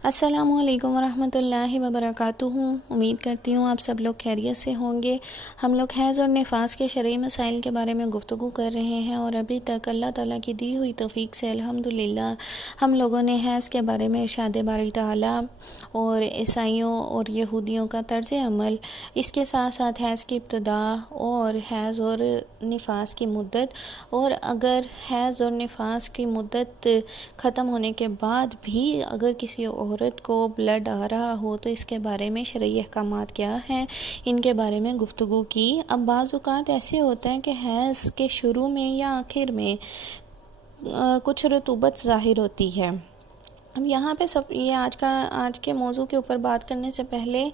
अस्सलामुअलैकुम वरहमतुल्लाहि वबरकातुहू। उम्मीद करती हूँ आप सब लोग खैरियत से होंगे। हम लोग हैज़ और निफास के शरई मसाइल के बारे में गुफ्तगू कर रहे हैं और अभी तक अल्लाह ताला की दी हुई तौफीक से अल्हम्दुलिल्लाह हम लोगों ने हैज़ के बारे में इरशाद बारी ताला और ईसाइयों और यहूदियों का तर्ज अमल, इसके साथ साथ हैज़ की इब्तदा और हैज़ और निफास की मुद्दत, और अगर हैज़ और निफास की मुद्दत ख़त्म होने के बाद भी अगर किसी औरत को ब्लड आ रहा हो तो इसके बारे में शरई अहकामात क्या हैं, इनके बारे में गुफ्तगू की। अब बाज़ औक़ात ऐसे होता है कि हैज़ के शुरू में या आखिर में कुछ रतूबत ज़ाहिर होती है। अब यहाँ पे सब ये आज के मौजू के ऊपर बात करने से पहले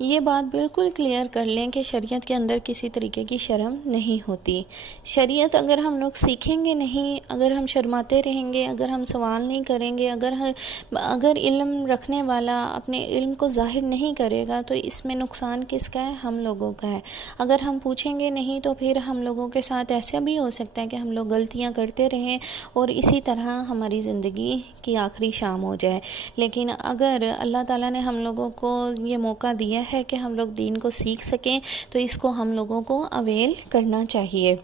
ये बात बिल्कुल क्लियर कर लें कि शरीयत के अंदर किसी तरीके की शर्म नहीं होती। शरीयत अगर हम लोग सीखेंगे नहीं, अगर हम शर्माते रहेंगे, अगर हम सवाल नहीं करेंगे, अगर इल्म रखने वाला अपने इल्म को ज़ाहिर नहीं करेगा तो इसमें नुकसान किसका है? हम लोगों का है। अगर हम पूछेंगे नहीं तो फिर हम लोगों के साथ ऐसा भी हो सकता है कि हम लोग गलतियाँ करते रहें और इसी तरह हमारी ज़िंदगी की आखिरी शाम हो जाए। लेकिन अगर अल्लाह ताला ने हम लोगों को ये मौका दिया है कि हम लोग दीन को सीख सकें तो इसको हम लोगों को अवेल करना चाहिए।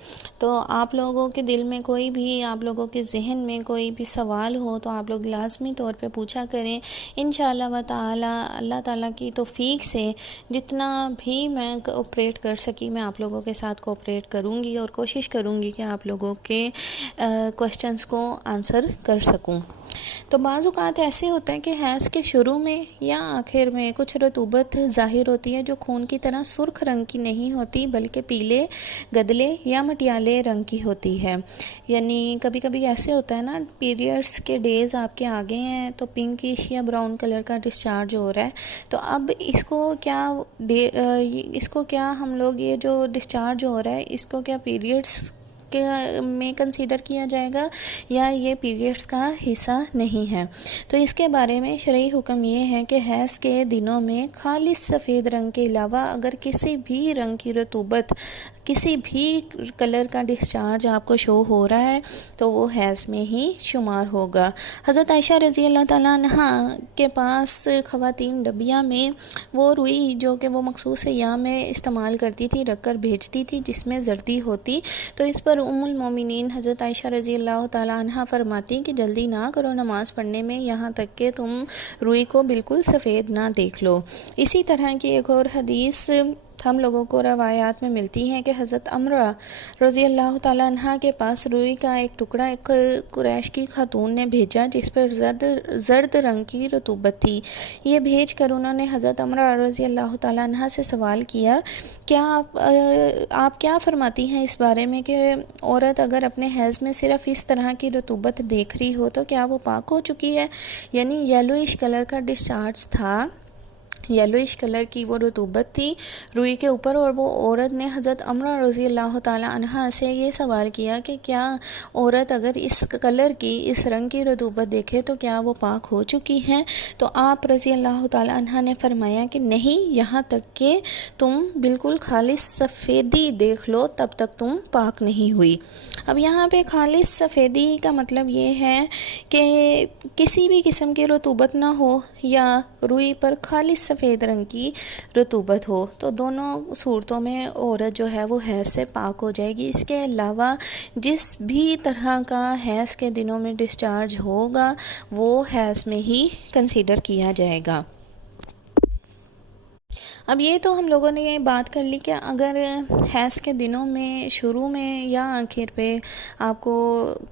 तो आप लोगों के दिल में कोई भी, आप लोगों के जहन में कोई भी सवाल हो तो आप लोग लाज़मी तौर पे पूछा करें। इंशाअल्लाह व ताला अल्लाह ताला की तौफीक से जितना भी मैं कोऑपरेट कर सकी मैं आप लोगों के साथ कोऑपरेट करूँगी और कोशिश करूँगी कि आप लोगों के क्वेश्चंस को आंसर कर सकूँ। तो बाज़ औक़ात ऐसे होता है कि हैज़ के शुरू में या आखिर में कुछ रतूबत ज़ाहिर होती है जो खून की तरह सुर्ख रंग की नहीं होती बल्कि पीले, गदले या मटियाले रंग की होती है। यानी कभी कभी ऐसे होता है ना, पीरियड्स के डेज़ आपके आ गए हैं तो पिंकिश या ब्राउन कलर का डिस्चार्ज हो रहा है। तो अब इसको क्या हम लोग, ये जो डिस्चार्ज हो रहा है इसको क्या पीरियड्स में कंसीडर किया जाएगा या ये पीरियड्स का हिस्सा नहीं है? तो इसके बारे में शरई हुक्म ये है कि हैज़ के दिनों में खालिस सफ़ेद रंग के अलावा अगर किसी भी रंग की रतूबत, किसी भी कलर का डिस्चार्ज आपको शो हो रहा है तो वो हैज़ में ही शुमार होगा। हज़रत आयशा रज़ी अल्लाह ताला अन्हा के पास ख़वातीन डबिया में वो रुई जो कि वो मखसूस अय्याम में इस्तेमाल करती थी रख कर भेजती थी जिसमें जर्दी होती। तो इस पर उम्मुल मोमिनीन हज़रत आयशा रज़ी अल्लाह ताला अन्हा फरमाती कि जल्दी ना करो नमाज़ पढ़ने में, यहाँ तक कि तुम रुई को बिल्कुल सफ़ेद ना देख लो। इसी तरह की एक और हदीस हम लोगों को रवायात में मिलती हैं कि हज़रत अमरा रज़ी अल्लाह ताला अन्हा के पास रुई का एक टुकड़ा एक कुरैश की खातून ने भेजा जिस पर जर्द रंग की रतूबत थी। ये भेज कर उन्होंने हज़रत अमरा रज़ी अल्लाह ताला अन्हा से सवाल किया, क्या आप क्या फरमाती हैं इस बारे में कि औरत अगर अपने हैज़ में सिर्फ़ इस तरह की रतूबत देख रही हो तो क्या वो पाक हो चुकी है? यानी येलोइश कलर का डिस्चार्ज था, येलोइश कलर की वो रतूबत थी रुई के ऊपर, और वो औरत ने हज़रत अमरा रज़ी अल्लाह ताला अन्हा से ये सवाल किया कि क्या औरत अगर इस कलर की, इस रंग की रतूबत देखे तो क्या वो पाक हो चुकी हैं? तो आप रज़ी अल्लाह ताला अन्हा ने फरमाया कि नहीं, यहाँ तक कि तुम बिल्कुल खालिस सफ़ेदी देख लो तब तक तुम पाक नहीं हुई। अब यहाँ पे खालिस सफ़ेदी का मतलब ये है कि किसी भी किस्म की रतूबत ना हो या रुई पर खालिस सफ़ेद रंग की रतूबत हो, तो दोनों सूरतों में औरत जो है वो हैज़ से पाक हो जाएगी। इसके अलावा जिस भी तरह का हैज़ के दिनों में डिस्चार्ज होगा वो हैज़ में ही कंसीडर किया जाएगा। अब ये तो हम लोगों ने ये बात कर ली कि अगर हैज़ के दिनों में शुरू में या आखिर पे आपको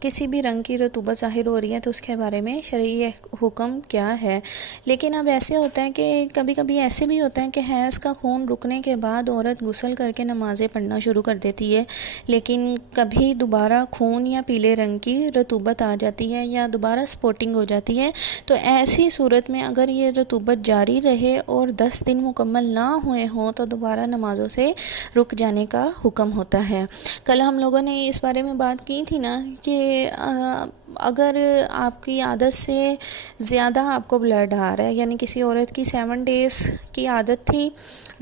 किसी भी रंग की रतूबत ज़ाहिर हो रही है तो उसके बारे में शरई हुक्म क्या है। लेकिन अब ऐसे होता है कि कभी कभी ऐसे भी होता है कि हैज़ का खून रुकने के बाद औरत गुस्ल करके नमाज़ें पढ़ना शुरू कर देती है, लेकिन कभी दोबारा खून या पीले रंग की रतूबत आ जाती है या दोबारा स्पॉटिंग हो जाती है। तो ऐसी सूरत में अगर ये रतूबत जारी रहे और 10 दिन मुकम्मल ना हुए हों तो दोबारा नमाज़ों से रुक जाने का हुक्म होता है। कल हम लोगों ने इस बारे में बात की थी ना कि अगर आपकी आदत से ज़्यादा आपको ब्लड आ रहा है, यानी किसी औरत की 7 डेज़ की आदत थी,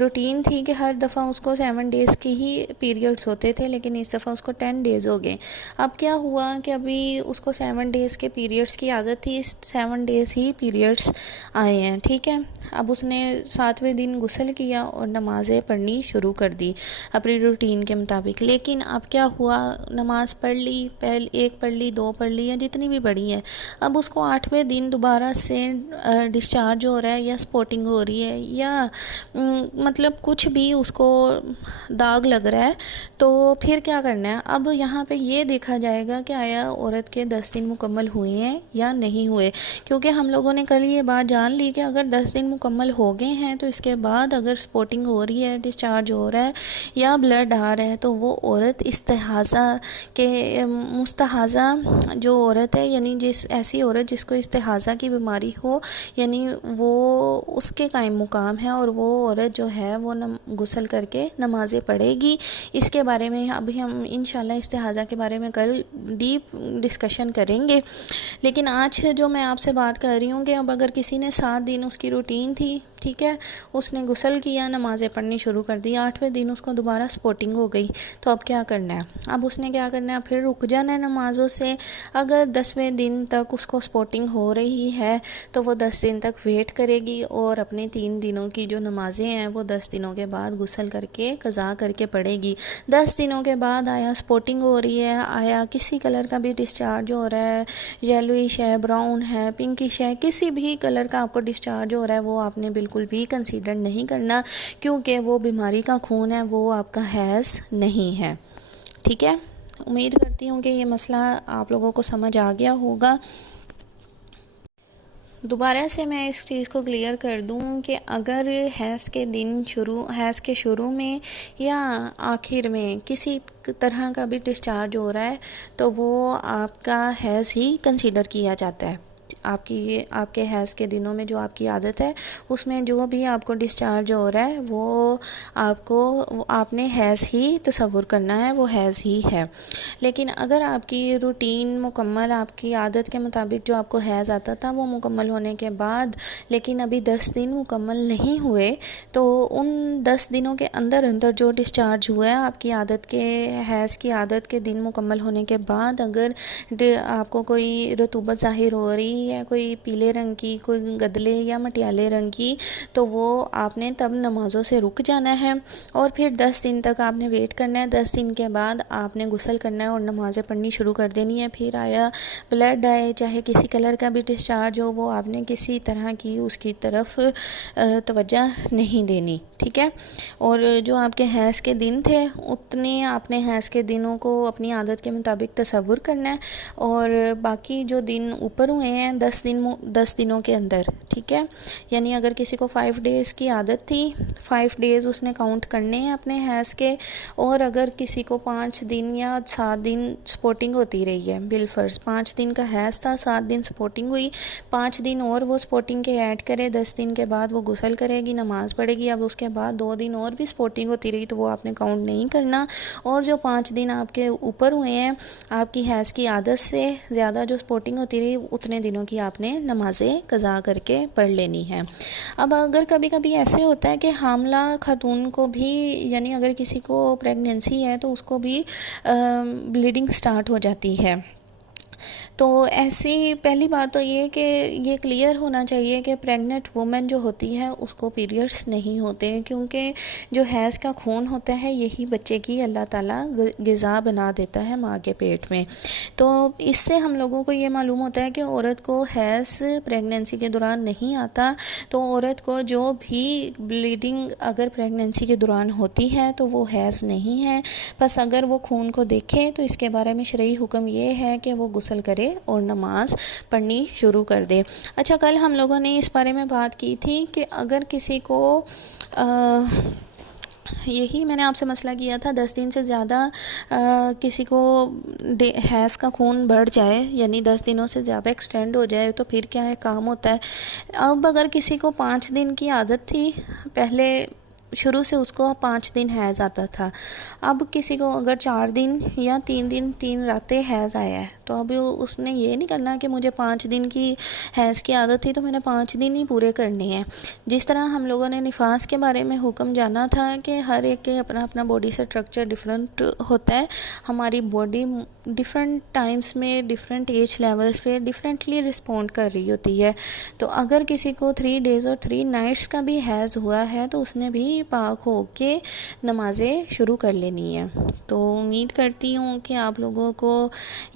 रूटीन थी कि हर दफ़ा उसको 7 डेज़ की ही पीरियड्स होते थे, लेकिन इस दफ़ा उसको 10 डेज़ हो गए। अब क्या हुआ कि अभी उसको 7 डेज़ के पीरियड्स की आदत थी, 7 डेज़ ही पीरियड्स आए हैं, ठीक है। अब उसने 7वें दिन गुस्ल किया और नमाज़ें पढ़नी शुरू कर दी अपनी रूटीन के मुताबिक। लेकिन अब क्या हुआ, नमाज़ पढ़ ली, पहले 1 पढ़ ली, 2 पढ़ ली, या जितनी भी पढ़ी है, अब उसको 8वें दिन दोबारा से डिस्चार्ज हो रहा है या स्पॉटिंग हो रही है, या मतलब कुछ भी उसको दाग लग रहा है, तो फिर क्या करना है। अब यहाँ पे ये देखा जाएगा कि आया औरत के 10 दिन मुकम्मल हुए हैं या नहीं हुए, क्योंकि हम लोगों ने कल ये बात जान ली कि अगर 10 दिन मुकम्मल हो गए हैं तो इसके बाद अगर स्पॉटिंग हो रही है, डिस्चार्ज हो रहा है या ब्लड आ रहा है, तो वो औरत इस्तिहाज़ा के मुस्तहाज़ा जो औरत है, यानी ऐसी औरत जिसको इस्तिहाज़ा की बीमारी हो, यानी वो उसके कायम मुकाम है, और वो औरत जो है वो गुस्ल करके नमाज़ें पढ़ेगी। इसके बारे में अभी हम इंशाल्लाह इस्तिहाज़ा के बारे में कल डीप डिस्कशन करेंगे। लेकिन आज जो मैं आपसे बात कर रही हूँ कि अब अगर किसी ने 7 दिन उसकी रूटीन थी, ठीक है, उसने गुस्ल किया, नमाज़ें पढ़नी शुरू कर दी, 8वें दिन उसको दोबारा स्पॉटिंग हो गई, तो अब क्या करना है। अब उसने क्या करना है, फिर रुक जाना है नमाज़ों से। अगर 10वें दिन तक उसको स्पॉटिंग हो रही है तो वो 10 दिन तक वेट करेगी, और अपने 3 दिनों की जो नमाज़ें हैं वो 10 दिनों के बाद गुस्ल करके कज़ा करके पढ़ेगी। 10 दिनों के बाद आया स्पॉटिंग हो रही है, आया किसी कलर का भी डिस्चार्ज हो रहा है, येलोइश है, ब्राउन है, पिंकिश है, किसी भी कलर का आपको डिस्चार्ज हो रहा है, वो आपने बिल्कुल भी कंसीडर नहीं करना, क्योंकि वो बीमारी का खून है, वो आपका हैज़ नहीं है, ठीक है। उम्मीद करती हूँ कि ये मसला आप लोगों को समझ आ गया होगा। दोबारा से मैं इस चीज़ को क्लियर कर दूं कि अगर हैज़ के शुरू में या आखिर में किसी तरह का भी डिस्चार्ज हो रहा है, तो वो आपका हैज़ ही कंसीडर किया जाता है। आपके हैज़ के दिनों में जो आपकी आदत है, उसमें जो भी आपको डिस्चार्ज हो रहा है, वो आपने हैज़ ही तसव्वुर करना है, वो हैज़ ही है। लेकिन अगर आपकी रूटीन मुकम्मल, आपकी आदत के मुताबिक जो आपको हैज़ आता था वो मुकम्मल होने के बाद, लेकिन अभी 10 दिन मुकम्मल नहीं हुए, तो उन 10 दिनों के अंदर अंदर जो डिस्चार्ज हुआ है आपकी आदत के, हैज़ की आदत के दिन मुकम्मल होने के बाद, अगर आपको कोई रतूबत ज़ाहिर हो रही है, कोई पीले रंग की, कोई गदले या मटियाले रंग की, तो वो आपने तब नमाज़ों से रुक जाना है, और फिर 10 दिन तक आपने वेट करना है। 10 दिन के बाद आपने गुस्ल करना है और नमाज़ें पढ़नी शुरू कर देनी है। फिर आया ब्लड आए, चाहे किसी कलर का भी डिस्चार्ज हो, वो आपने किसी तरह की उसकी तरफ तवज्जो नहीं देनी, ठीक है। और जो आपके हैज़ के दिन थे, उतने आपने हैज़ के दिनों को अपनी आदत के मुताबिक तसव्वुर करना है, और बाकी जो दिन ऊपर हुए हैं 10 दिनों के अंदर, ठीक है। यानी अगर किसी को 5 डेज़ की आदत थी, 5 डेज़ उसने काउंट करने हैं अपने हैज़ के, और अगर किसी को 5 दिन या 7 दिन स्पॉटिंग होती रही है, बिलफर्ज 5 दिन का हैज़ था, 7 दिन स्पॉटिंग हुई, 5 दिन और वो स्पॉटिंग के ऐड करे, 10 दिन के बाद वो गुस्ल करेगी, नमाज़ पढ़ेगी। अब उसके बाद 2 दिन और भी स्पॉटिंग होती रही तो वो आपने काउंट नहीं करना, और जो 5 दिन आपके ऊपर हुए हैं आपकी हैज़ की आदत से ज़्यादा जो स्पॉटिंग होती रही, उतने दिनों की आपने नमाज़ें कज़ा करके पढ़ लेनी है। अब अगर कभी कभी ऐसे होता है कि हामला खातून को भी, यानी अगर किसी को प्रेगनेंसी है तो उसको भी ब्लीडिंग स्टार्ट हो जाती है, तो ऐसी पहली बात तो ये कि ये क्लियर होना चाहिए कि प्रेग्नेंट वुमेन जो होती है उसको पीरियड्स नहीं होते, क्योंकि जो हैज़ का खून होता है यही बच्चे की अल्लाह ताला ग़िज़ा बना देता है माँ के पेट में। तो इससे हम लोगों को ये मालूम होता है कि औरत को हैज़ प्रेगनेंसी के दौरान नहीं आता, तो औरत को जो भी ब्लीडिंग अगर प्रेगनेंसी के दौरान होती है तो वो हैज़ नहीं है। बस अगर वो खून को देखे तो इसके बारे में शरई हुक्म ये है कि वो गुस्ल करे और नमाज़ पढ़नी शुरू कर दे। अच्छा, कल हम लोगों ने इस बारे में बात की थी कि अगर किसी को यही मैंने आपसे मसला किया था, 10 दिन से ज़्यादा किसी को हैज़ का खून बढ़ जाए, यानी 10 दिनों से ज़्यादा एक्सटेंड हो जाए, तो फिर क्या है काम होता है। अब अगर किसी को 5 दिन की आदत थी, पहले शुरू से उसको 5 दिन हैज़ आता था। अब किसी को अगर 4 दिन या 3 दिन 3 रातें हैज़ आया है तो अभी उसने ये नहीं करना कि मुझे 5 दिन की हैज़ की आदत थी तो मैंने 5 दिन ही पूरे करने हैं। जिस तरह हम लोगों ने निफास के बारे में हुक्म जाना था कि हर एक के अपना अपना बॉडी स्ट्रक्चर डिफरेंट होता है, हमारी बॉडी डिफरेंट टाइम्स में डिफरेंट एज लेवल्स पे डिफरेंटली रिस्पॉन्ड कर रही होती है। तो अगर किसी को 3 डेज़ और 3 नाइट्स का भी हैज़ हुआ है तो उसने भी पाक हो के नमाज़ें शुरू कर लेनी है। तो उम्मीद करती हूँ कि आप लोगों को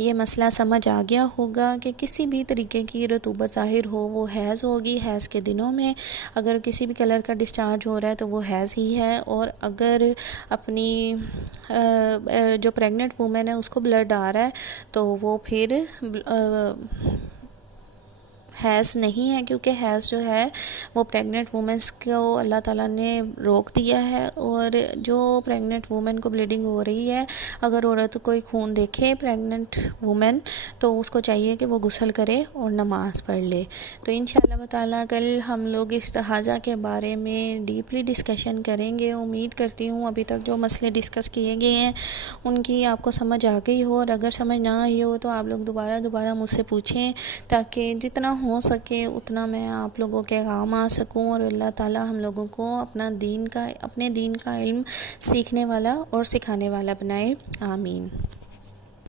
ये मसला समझ आ गया होगा कि किसी भी तरीके की रतूबत ज़ाहिर हो वो हैज़ होगी। हैज़ के दिनों में अगर किसी भी कलर का डिस्चार्ज हो रहा है तो वो हैज़ ही है, और अगर अपनी जो प्रेग्नेंट वूमेन है उसको ब्लड आ रहा है तो वो फिर हैज़ नहीं है, क्योंकि हैज़ जो है वो प्रेग्नेंट वुमेंस को अल्लाह ताला ने रोक दिया है। और जो प्रेग्नेंट वुमेन को ब्लीडिंग हो रही है, अगर औरत कोई खून देखे प्रेग्नेंट वुमेन तो उसको चाहिए कि वो गुस्ल करे और नमाज़ पढ़ ले। तो इंशाअल्लाह ताला कल हम लोग इस्तिहाज़ा के बारे में डीपली डिस्कशन करेंगे। उम्मीद करती हूँ अभी तक जो मसले डिस्कस किए गए हैं उनकी आपको समझ आ गई हो, और अगर समझ ना आई हो तो आप लोग दोबारा मुझसे पूछें ताकि जितना हो सके उतना मैं आप लोगों के काम आ सकूं और अल्लाह ताला हम लोगों को अपने दीन का इल्म सीखने वाला और सिखाने वाला बनाए। आमीन।